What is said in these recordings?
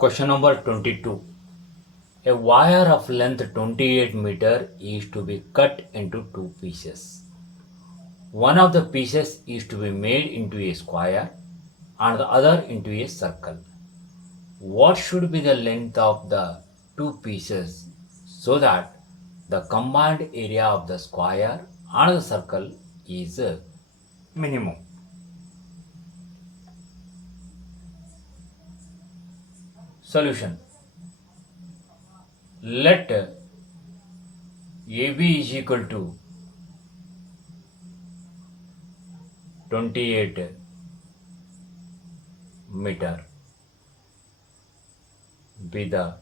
Question number 22. A wire of length 28 meter is to be cut into two pieces. One of the pieces is to be made into a square and the other into a circle. What should be the length of the two pieces so that the combined area of the square and the circle is minimum? Solution. Let AB is equal to 28 meter be the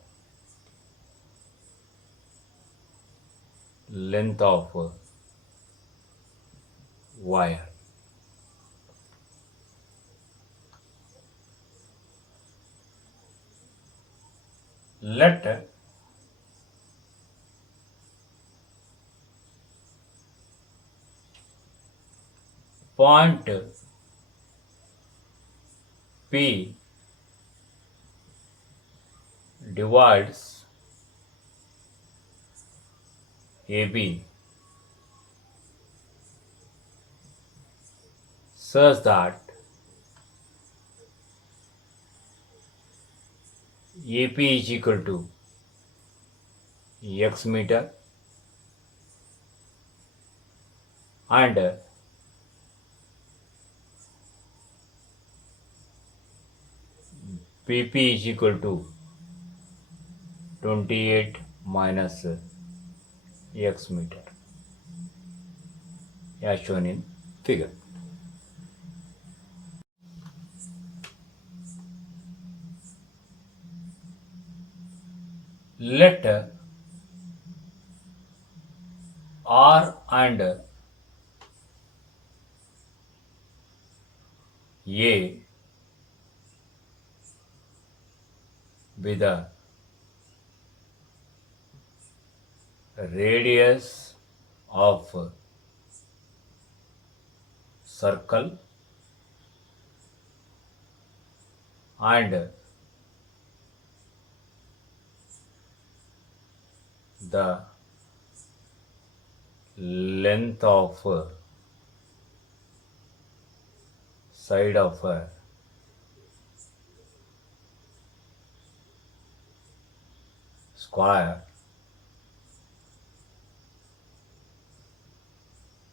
length of wire. Let point P divides AB such that AP is equal to x meter and PP is equal to 28 minus x meter as shown in figure. Let R and A be the radius of circle and the length of side of a square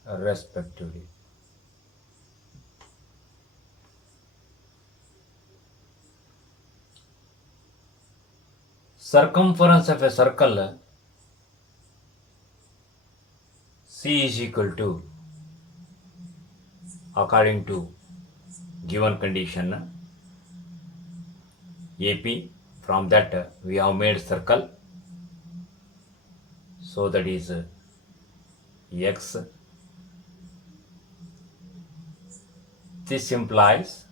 respectively. Circumference of a circle C is equal to, according to given condition AP, from that we have made circle, so that is x. This implies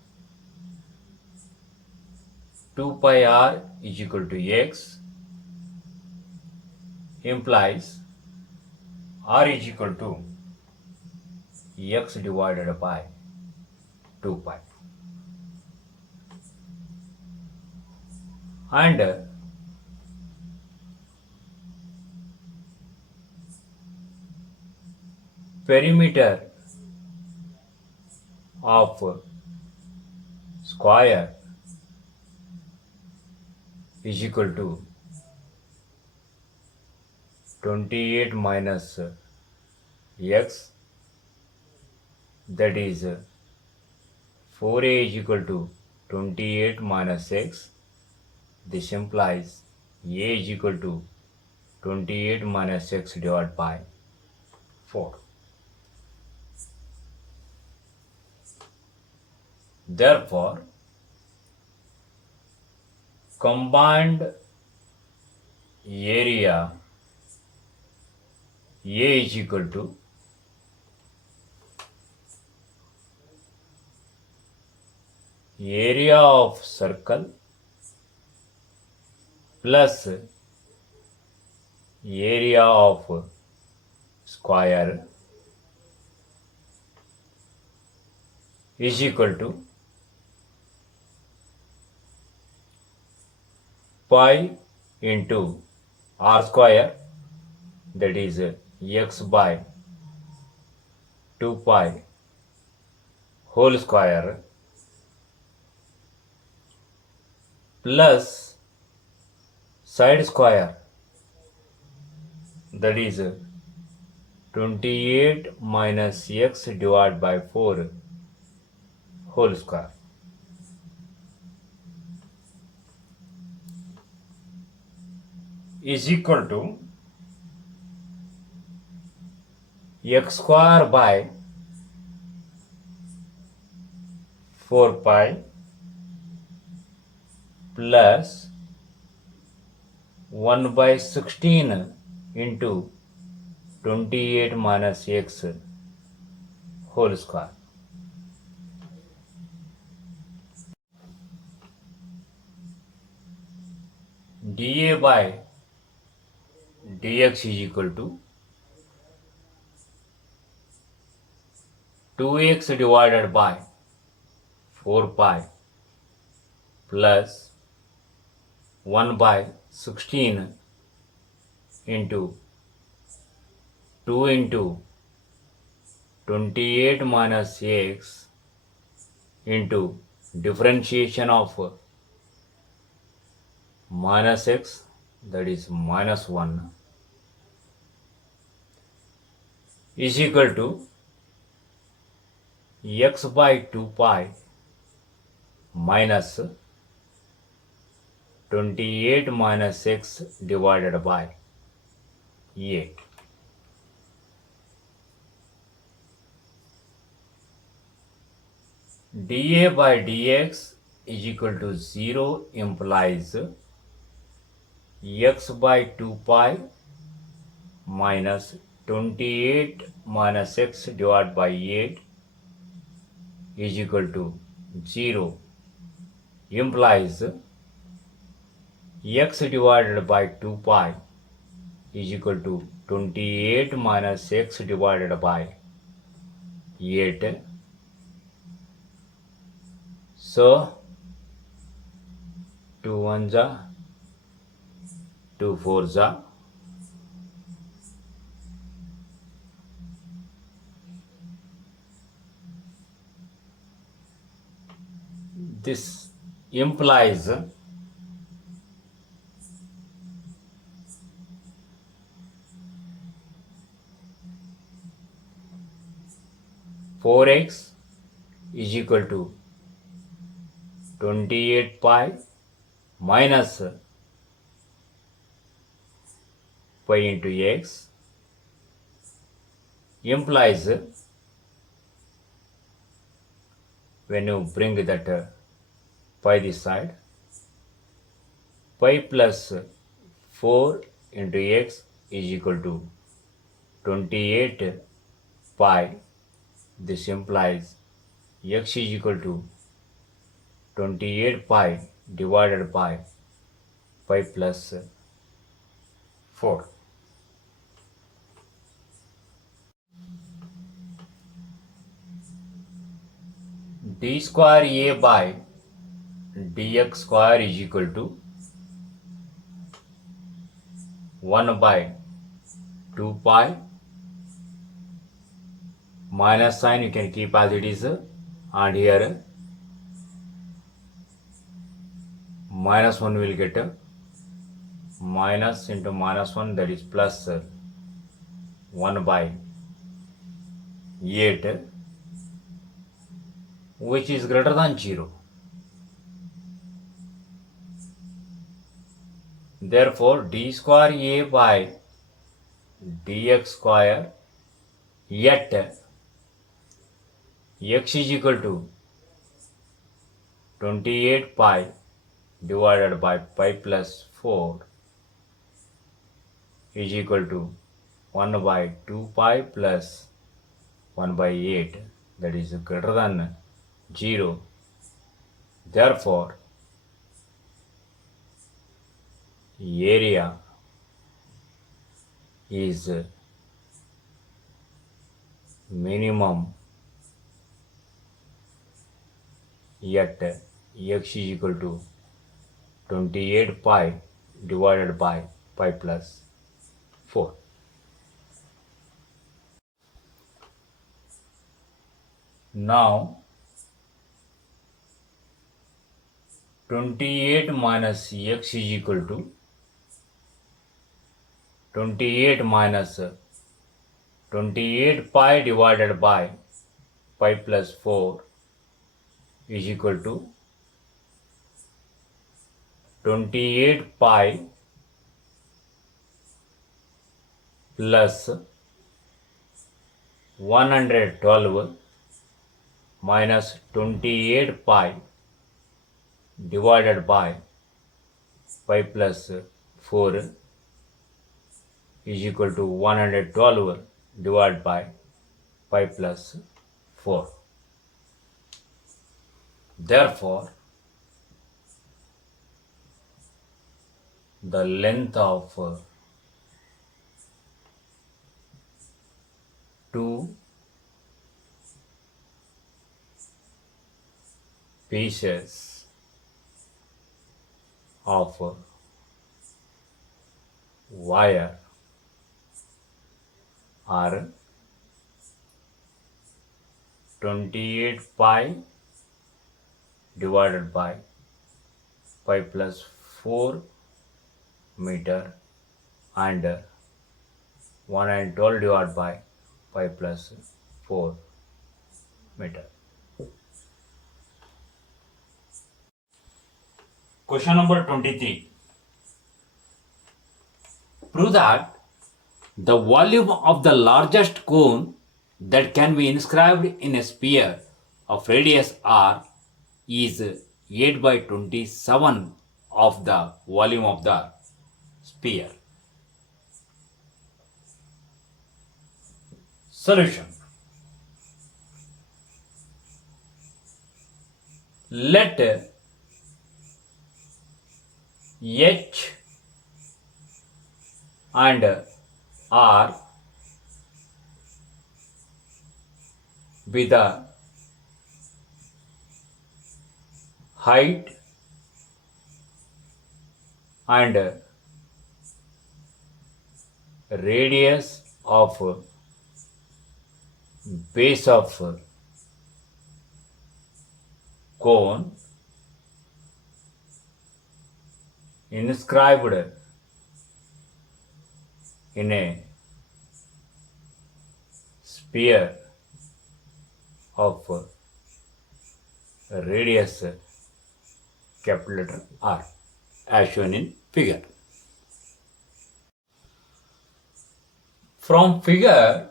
2 pi r is equal to x, implies r is equal to x divided by 2 pi. And perimeter of square is equal to 28 minus x, that is 4a is equal to 28 minus x. This implies a is equal to 28 minus x divided by 4. Therefore, combined area A is equal to area of circle plus area of square is equal to pi into r square, that is x by 2 pi whole square, plus side square, that is 28 minus x divided by 4 whole square, is equal to x square by 4 pi plus 1 by 16 into 28 minus x whole square. dA by dx is equal to 2x divided by 4 pi plus 1 by 16 into 2 into 28 minus x into differentiation of minus x, that is minus 1, is equal to x by 2 pi minus 28 minus x divided by 8. dA by dx is equal to 0 implies x by 2 pi minus 28 minus x divided by 8 is equal to 0 implies x divided by 2 pi is equal to 28 minus x divided by 8. So 2 1 ja, 2 4 ja, this implies 4x is equal to 28 pi minus pi into x implies, when you bring that pi this side, pi plus 4 into x is equal to 28 pi. This implies x is equal to 28 pi divided by pi plus 4. d square a by dx square is equal to 1 by 2 pi, minus sign you can keep as it is, and here minus 1 will get minus into minus 1, that is plus 1 by 8, which is greater than 0. Therefore d square a by dx square yet x is equal to 28 pi divided by pi plus 4 is equal to 1 by 2 pi plus 1 by 8, that is greater than 0. Therefore area is minimum yet x is equal to 28 pi divided by pi plus 4. Now 28 minus x is equal to 28 minus 28 pi divided by pi plus 4 is equal to 28 pi plus 112 minus 28 pi divided by pi plus 4 is equal to 112 divided by pi plus 4. Therefore, the length of two pieces of wire are 28 pi divided by pi plus 4 meter and 112 divided by pi plus 4 meter. Question number 23. Prove that the volume of the largest cone that can be inscribed in a sphere of radius r is 8 by 27 of the volume of the sphere. Solution. Let H and R be the height and radius of base of cone inscribed in a sphere of radius capital letter R as shown in figure. From figure,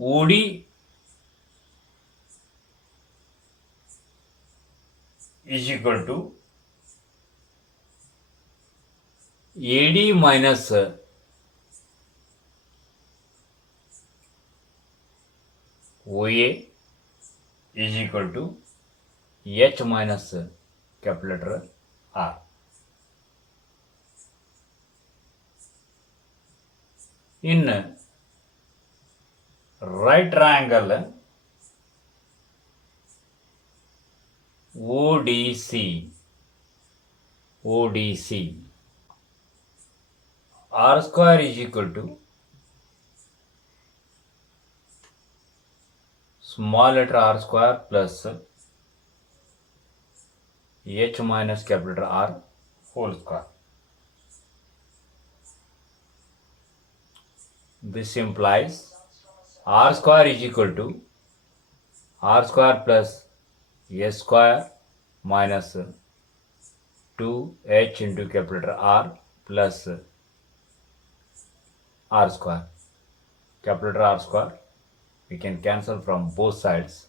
OD is equal to AD minus OA is equal to H minus capital letter R. In right triangle ODC R square is equal to small letter r square plus H minus capital letter R whole square. This implies r square is equal to r square plus s square minus 2h into capital letter R plus r square. Capital letter R square we can cancel from both sides.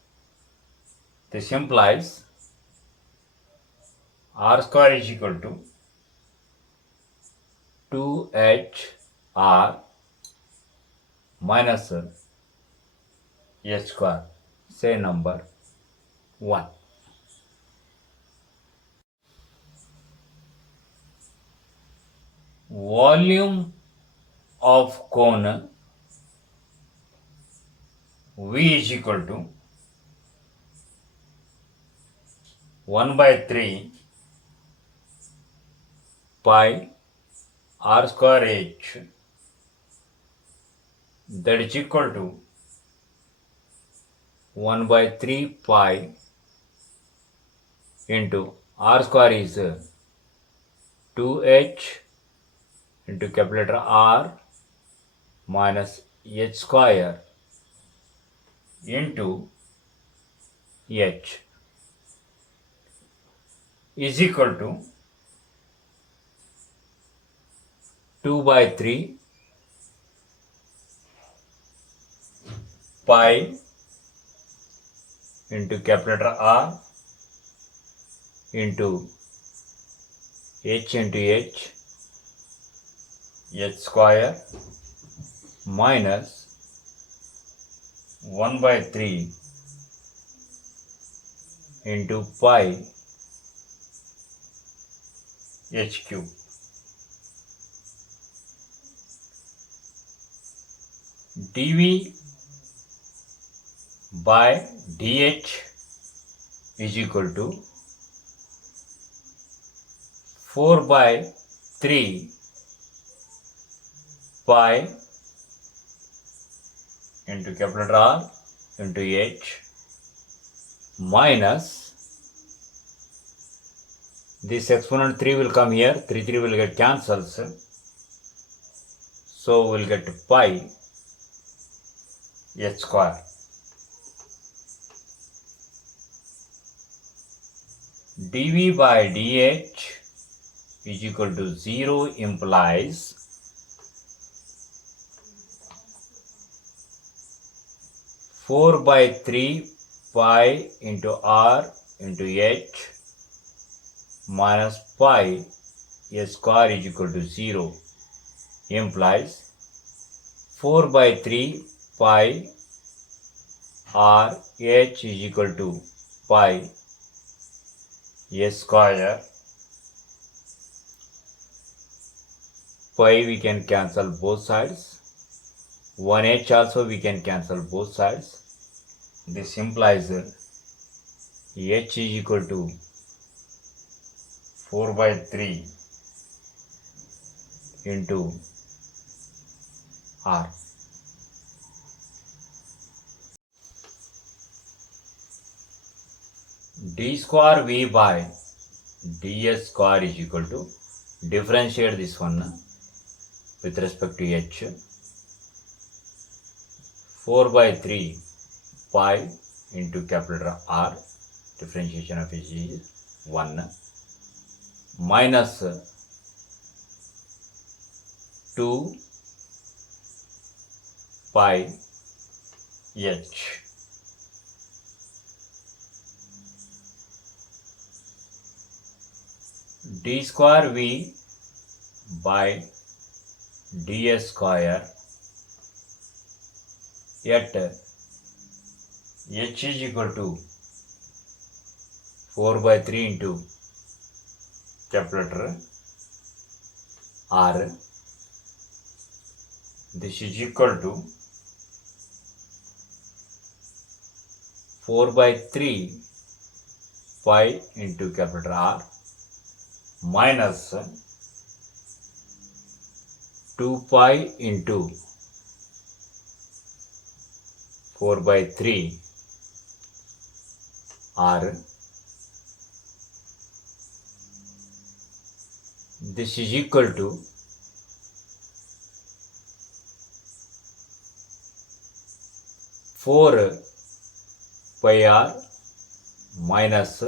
This implies r square is equal to 2hr minus h square, say number 1. Volume of cone V is equal to 1 by 3 pi r square h, that is equal to 1 by 3 pi into r square is 2h into capital letter R minus h square into h is equal to 2 by 3 pi into capital letter R into h into h square minus 1 by 3 into pi h cube. dv by dh is equal to 4 by 3 pi into capital R into h minus this exponent 3 will come here, 3 will get cancels, so we'll get pi h square. dv by dh is equal to 0 implies 4 by 3 pi into r into h minus pi h square is equal to 0 implies 4 by 3 pi r h is equal to pi h square. Pi we can cancel both sides. 1h also we can cancel both sides. This implies h is equal to 4 by 3 into r. d square v by ds square is equal to, differentiate this one with respect to h, 4 by 3 pi into capital R, differentiation of h is 1, minus 2 pi h d square v by ds square at h is equal to 4 by 3 into capital letter R. This is equal to 4 by 3 pi into capital R minus 2 pi into 4 by 3 R. This is equal to 4 pi R minus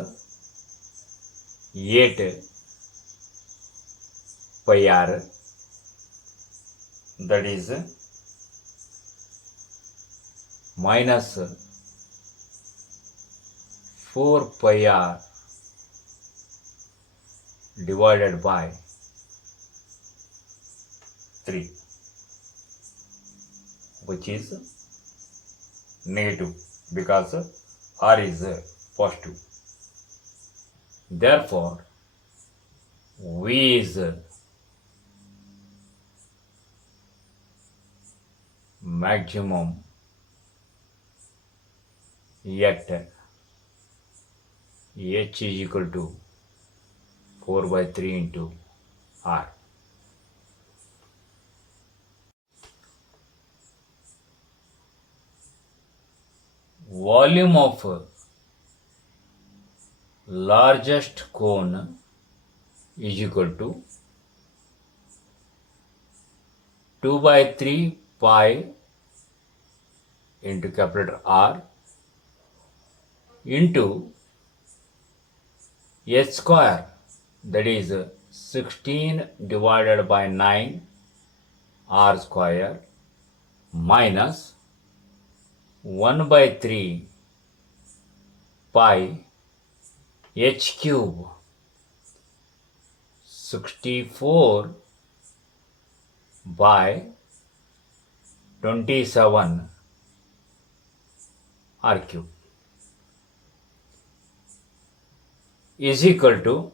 8 pi R, that is minus 4 pi R divided by 3, which is negative because R is positive. Therefore, V is maximum Yet H is equal to 4 by 3 into R. Volume of largest cone is equal to 2 by 3 pi into capital R into h square, that is 16 divided by 9 R square minus 1 by 3 pi h cube, 64 by 27 R cube is equal to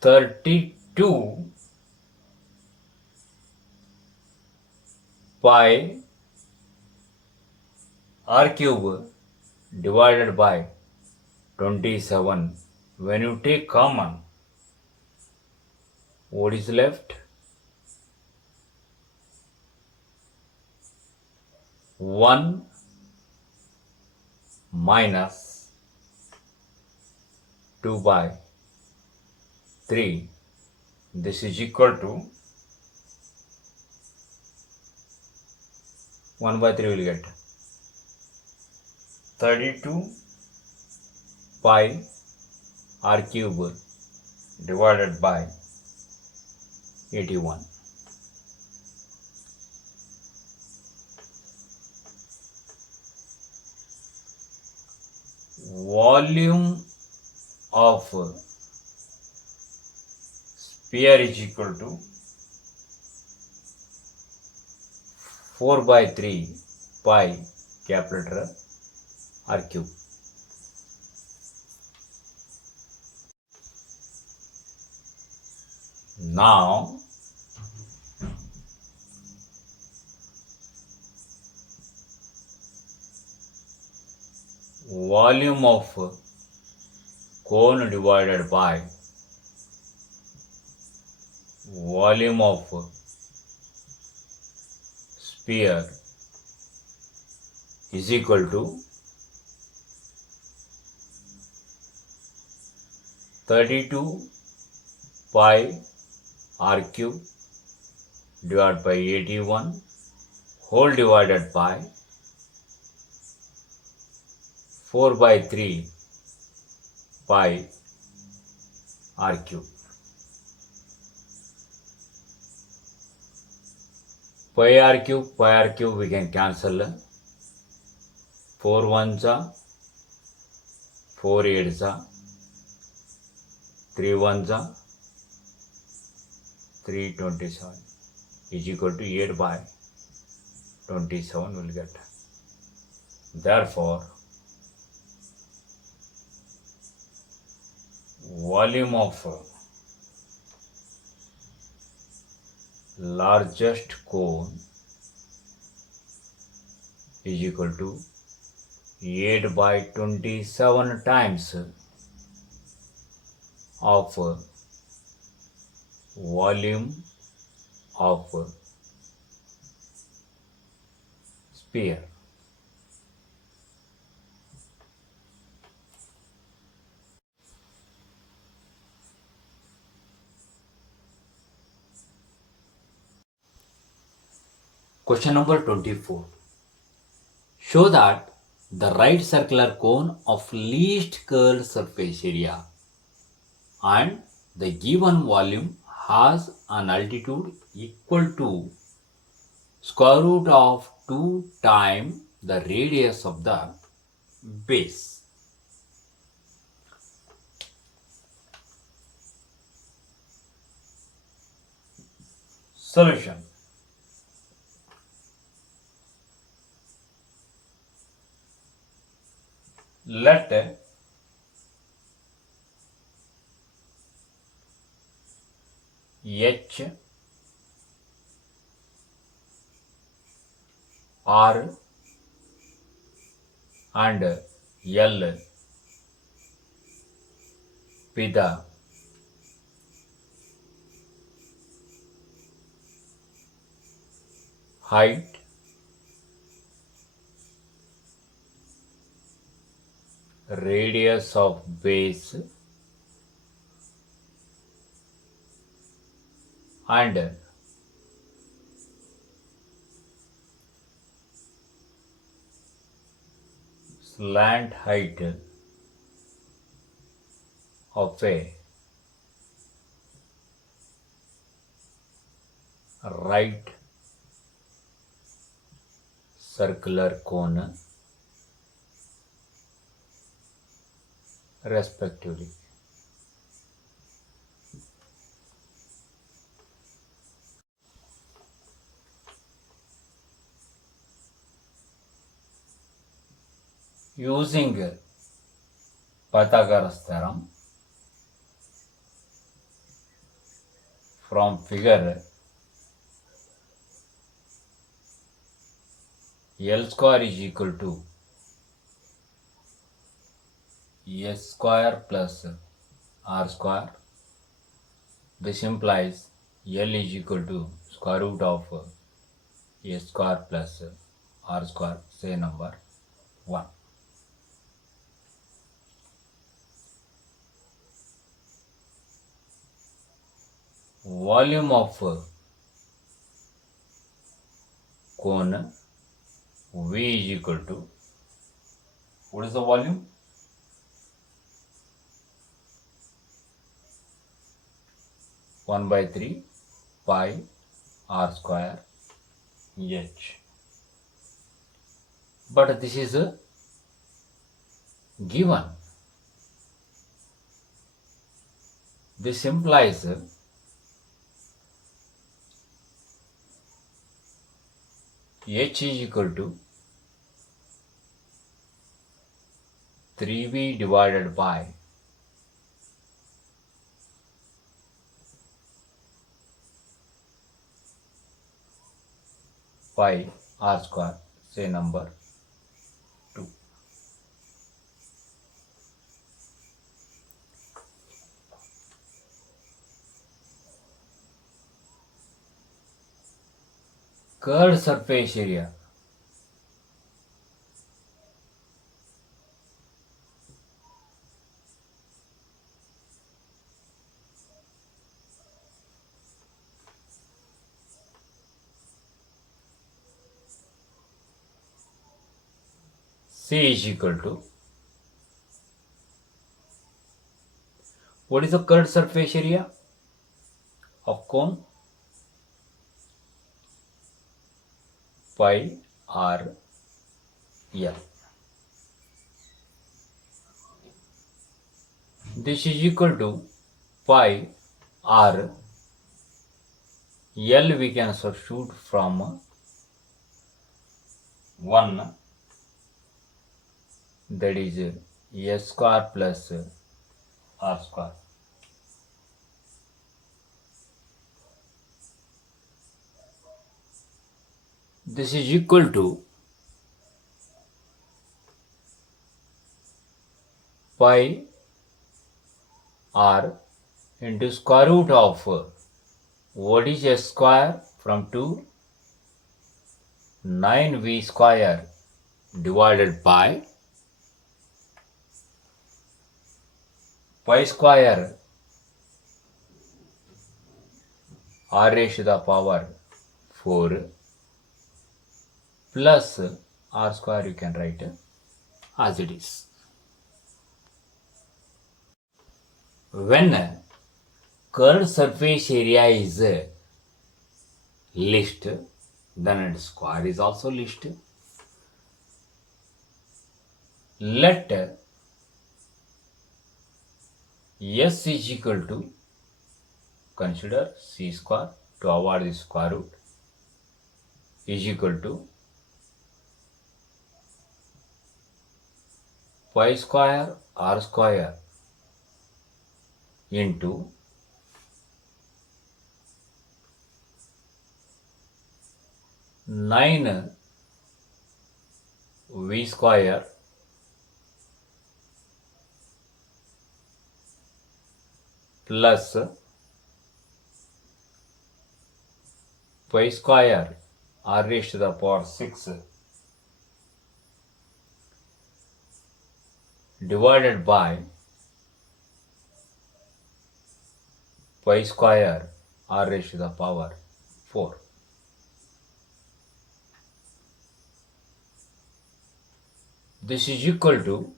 32 pi R cube divided by 27. When you take common, what is left? 1 minus 2 by 3. This is equal to 1 by 3 will get 32 pi R cube divided by 81. Volume of sphere is equal to 4 by 3 pi capital R cube. Now volume of cone divided by volume of sphere is equal to 32 pi R cube divided by 81 whole divided by 4 by 3 pi R cube. Pi R cube we can cancel. 4 ones are 4 8s are 3 ones are 327 is equal to 8 by 27 will get. Therefore, volume of largest cone is equal to 8 by 27 times of volume of sphere. Question number 24. Show that the right circular cone of least curved surface area and the given volume has an altitude equal to square root of 2 times the radius of the base. Solution. Let H R and L be the height, radius of base and slant height of a right circular cone respectively. Using Pythagoras theorem from figure, L square is equal to S square plus R square. This implies L is equal to square root of S square plus R square, say number 1. Volume of cone V is equal to, what is the volume? One by 3 pi R square H. But this is given. This implies H is equal to 3V divided by pi R square, say number 2. Curved surface area. C is equal to, what is the curved surface area of cone? Pi R L. This is equal to pi R L. We can substitute from 1, that is S square plus R square. This is equal to pi R into square root of, what is S square from 2? 9V square divided by pi square R raised to the power 4 plus R square, you can write as it is. When curved surface area is list, then its square is also list. Let S is equal to, consider C square to avoid the square root, is equal to pi square R square into 9 v square plus pi square r raised to the power 6 divided by pi square r raised to the power 4. This is equal to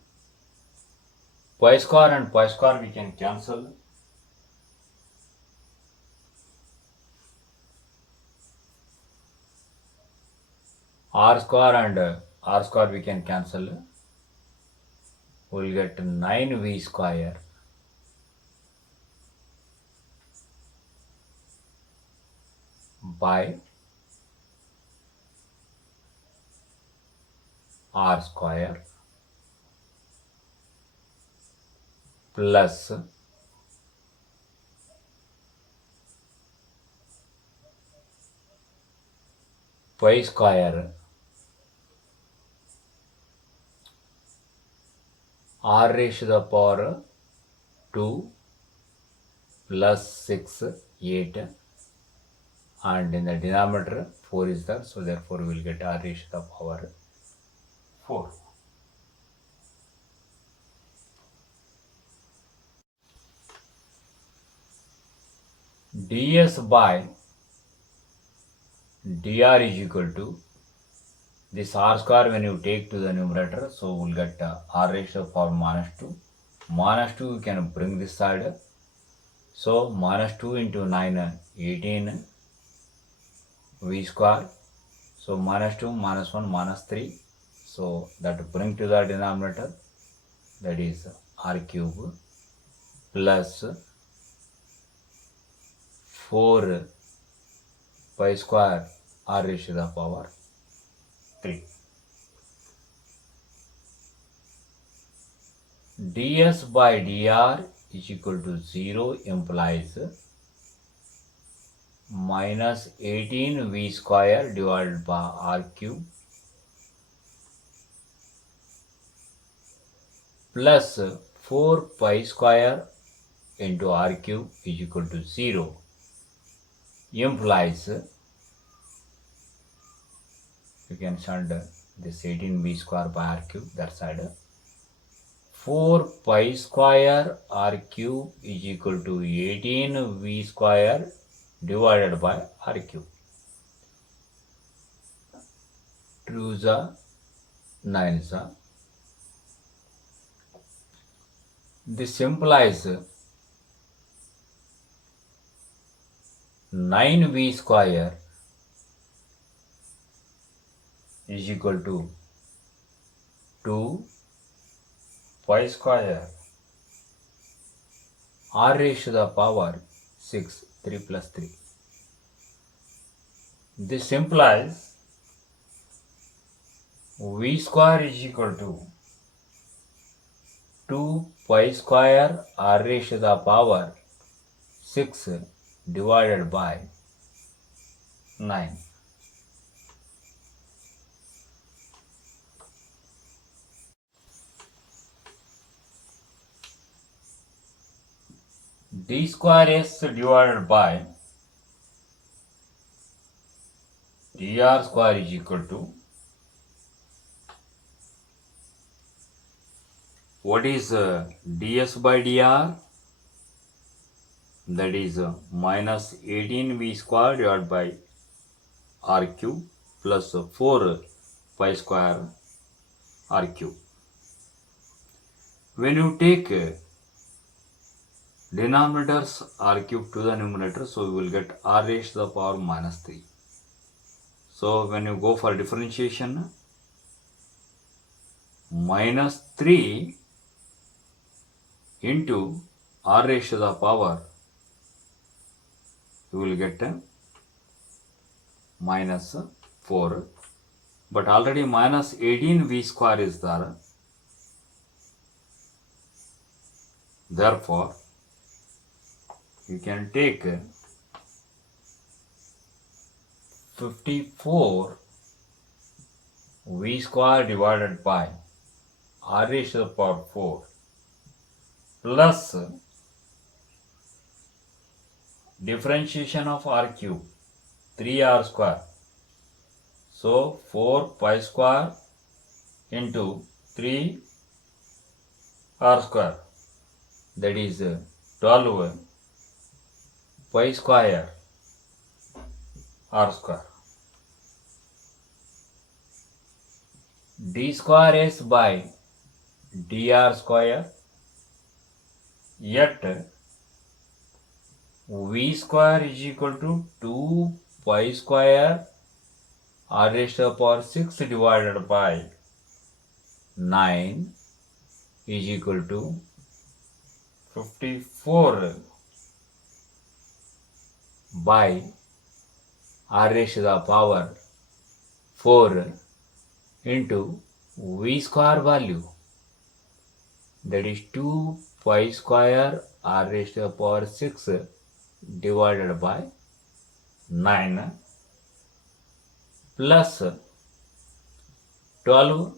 pi square and pi square we can cancel. R square and r square we can cancel. We'll get 9v square by r square plus pi square r raised to the power 2 plus 6 8 and in the denominator 4 is there, so therefore we will get r raised to the power 4. ds by dr is equal to this r square when you take to the numerator, so we'll get r raised to the power minus 2. Minus 2 you can bring this side, so minus 2 into 9 18 v square, so minus 2 minus 1 minus 3, so that bring to the denominator, that is r cube plus 4 pi square r raised to the power 3. ds by dr is equal to 0 implies minus 18v square divided by r cube plus 4 pi square into r cube is equal to 0 implies, you can send this 18v square by r cube that side, 4 pi square r cube is equal to 18v square divided by r cube. True za 9 za. This implies 9v square is equal to 2 pi square r raised to the power 6, 3 plus 3. This implies v square is equal to 2 pi square r raised to the power 6 divided by 9. d square s divided by dr square is equal to, what is ds by dr? That is minus 18v square divided by r cube plus 4 pi square r cube. When you take denominators r cube to the numerator, so we will get r raised to the power minus 3. So when you go for differentiation, minus 3 into r raised to the power, you will get minus 4, but already minus 18v square is there. Therefore, you can take 54 v square divided by r raised to the power 4 plus differentiation of r cube 3r square. So 4 pi square into 3 r square, that is 12 pi square r square. D square s by dr square, yet v square is equal to 2 pi square r raised to the power 6 divided by 9 is equal to 54 by r raised to the power 4 into v square value, that is 2 pi square r raised to the power 6 divided by 9 plus 12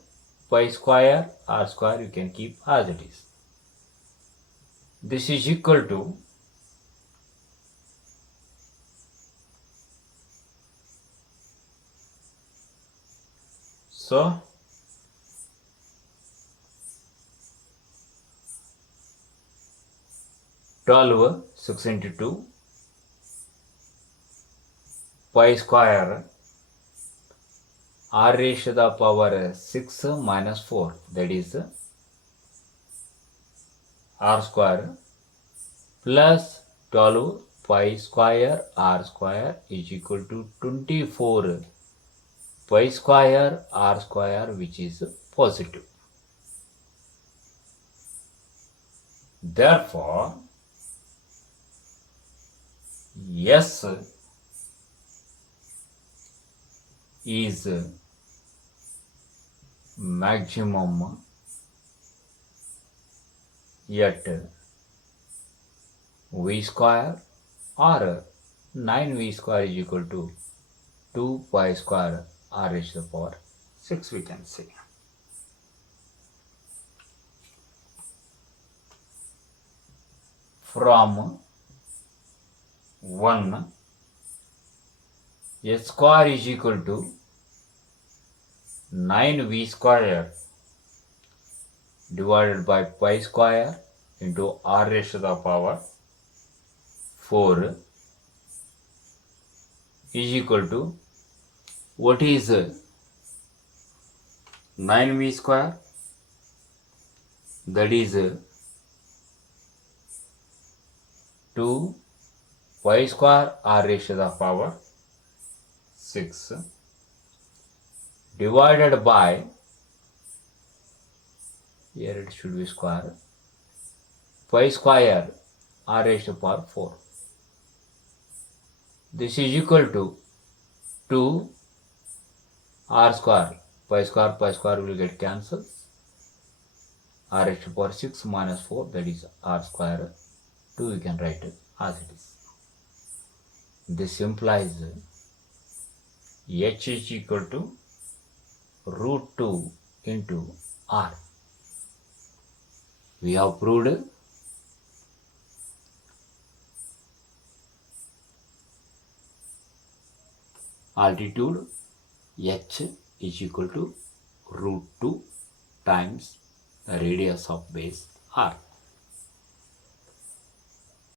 pi square r square, you can keep as it is. This is equal to so 12 6 into 2 pi square r raised to the power 6 minus 4, that is r square plus 12 pi square r square is equal to 24 pi square r square, which is positive. Therefore, S is maximum at v square, or 9v square is equal to 2 pi square r raised to the power 6, we can say. From 1, s square is equal to 9v square divided by pi square into r raised to the power 4 is equal to, what is 9v square? That is 2 pi square r raised to the power 6 divided by, here it should be square, pi square r raised to the power 4. This is equal to 2 r square, pi square will get cancelled, r raised to the power 6 minus 4, that is r square 2, you can write it as it is. This implies h is equal to root 2 into r. We have proved altitude h is equal to root 2 times the radius of base r.